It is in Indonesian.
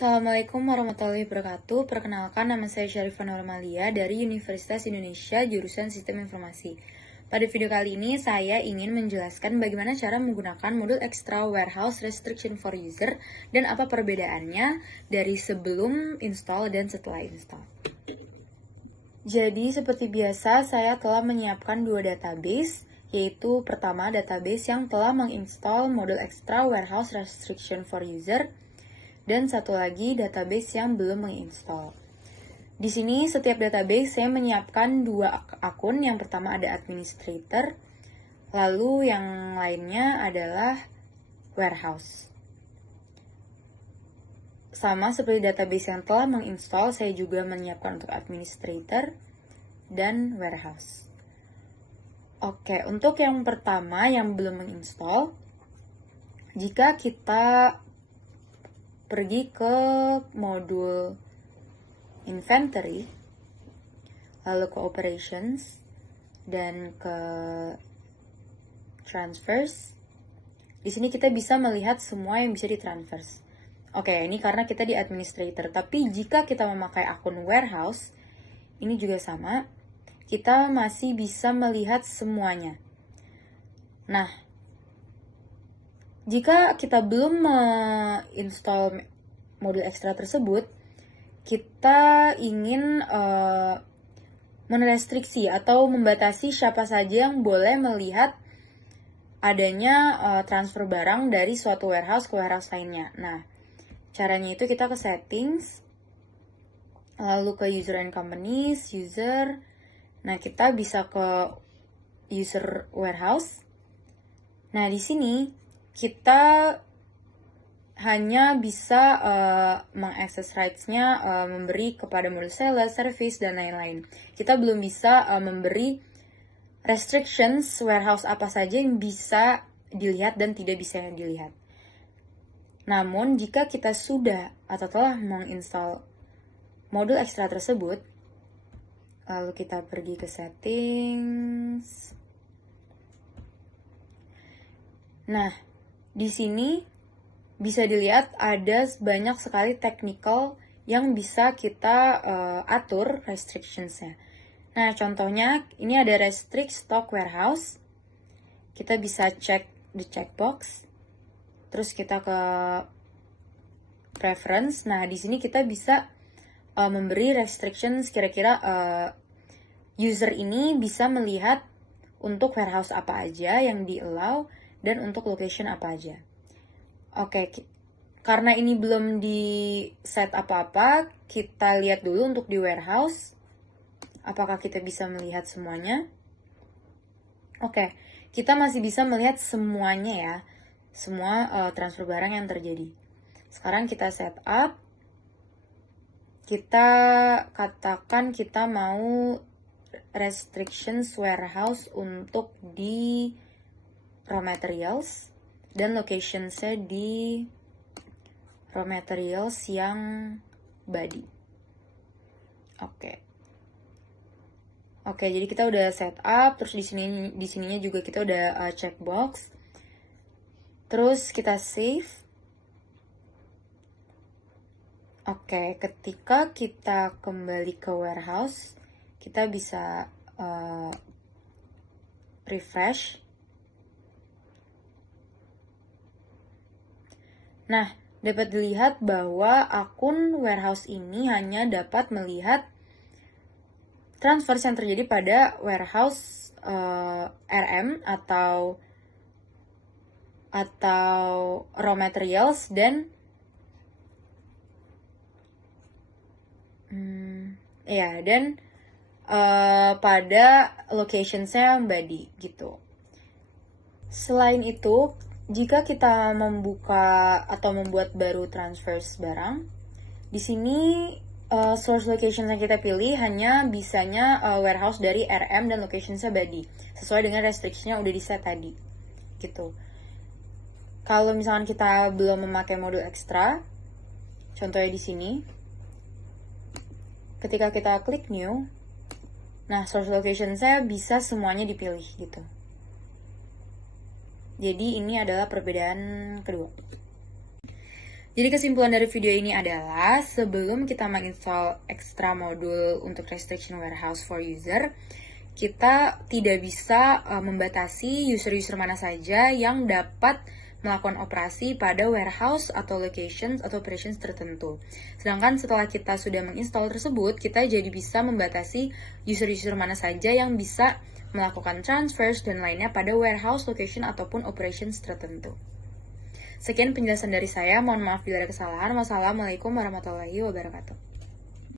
Assalamualaikum warahmatullahi wabarakatuh. Perkenalkan, nama saya Syarifah Nurmalia dari Universitas Indonesia, jurusan Sistem Informasi. Pada video kali ini, saya ingin menjelaskan bagaimana cara menggunakan modul Extra Warehouse Restriction for User dan apa perbedaannya dari sebelum install dan setelah install. Jadi, seperti biasa, saya telah menyiapkan dua database, yaitu pertama database yang telah menginstal modul Extra Warehouse Restriction for User, dan satu lagi database yang belum menginstal. Di sini setiap database saya menyiapkan dua akun. Yang pertama ada administrator, lalu yang lainnya adalah warehouse. Sama seperti database yang telah menginstal, saya juga menyiapkan untuk administrator dan warehouse. Oke, untuk yang pertama yang belum menginstal, jika kita pergi ke modul inventory, lalu ke operations, dan ke transfers. Di sini kita bisa melihat semua yang bisa ditransfers. Oke, ini karena kita di administrator. Tapi jika kita memakai akun warehouse, ini juga sama. Kita masih bisa melihat semuanya. Nah, jika kita belum menginstall modul ekstra tersebut, kita ingin merestriksi atau membatasi siapa saja yang boleh melihat adanya transfer barang dari suatu warehouse ke warehouse lainnya. Nah, caranya itu kita ke settings, lalu ke user and companies, user. Nah, kita bisa ke user warehouse. Nah, di sini kita hanya bisa mengakses rights-nya, memberi kepada modul sales, service, dan lain-lain. Kita belum bisa memberi restrictions warehouse apa saja yang bisa dilihat dan tidak bisa dilihat. Namun, jika kita sudah atau telah menginstal modul ekstra tersebut, lalu kita pergi ke settings. Nah, di sini bisa dilihat ada banyak sekali technical yang bisa kita atur restrictions-nya. Nah, contohnya ini ada restrict stock warehouse. Kita bisa cek the checkbox. Terus kita ke preference. Nah, di sini kita bisa memberi restrictions kira-kira user ini bisa melihat untuk warehouse apa aja yang di-allow dan untuk location apa aja. Oke, karena ini belum di set apa-apa, kita lihat dulu untuk di warehouse. Apakah kita bisa melihat semuanya? Oke, kita masih bisa melihat semuanya ya. Semua transfer barang yang terjadi. Sekarang kita set up. Kita katakan kita mau restrictions warehouse untuk di raw materials dan location-nya di raw materials yang body. Oke, jadi kita udah set up, terus di sininya juga kita udah checkbox. Terus kita save. Oke, ketika kita kembali ke warehouse, kita bisa refresh. Nah, dapat dilihat bahwa akun warehouse ini hanya dapat melihat transfer yang terjadi pada warehouse RM atau raw materials dan pada location-nya body gitu. Selain itu, jika kita membuka atau membuat baru transfers barang, di sini source location yang kita pilih hanya bisanya warehouse dari RM dan location-nya body, sesuai dengan restriction yang udah di set tadi, gitu. Kalau misalkan kita belum memakai modul ekstra, contohnya di sini, ketika kita klik new, nah source location-nya bisa semuanya dipilih, gitu. Jadi ini adalah perbedaan kedua. Jadi kesimpulan dari video ini adalah sebelum kita menginstall extra modul untuk restriction warehouse for user, kita tidak bisa membatasi user-user mana saja yang dapat melakukan operasi pada warehouse atau locations atau operations tertentu. Sedangkan setelah kita sudah menginstall tersebut, kita jadi bisa membatasi user-user mana saja yang bisa melakukan transfers dan lainnya pada warehouse, location, ataupun operations tertentu. Sekian penjelasan dari saya, mohon maaf bila ada kesalahan. Wassalamualaikum warahmatullahi wabarakatuh.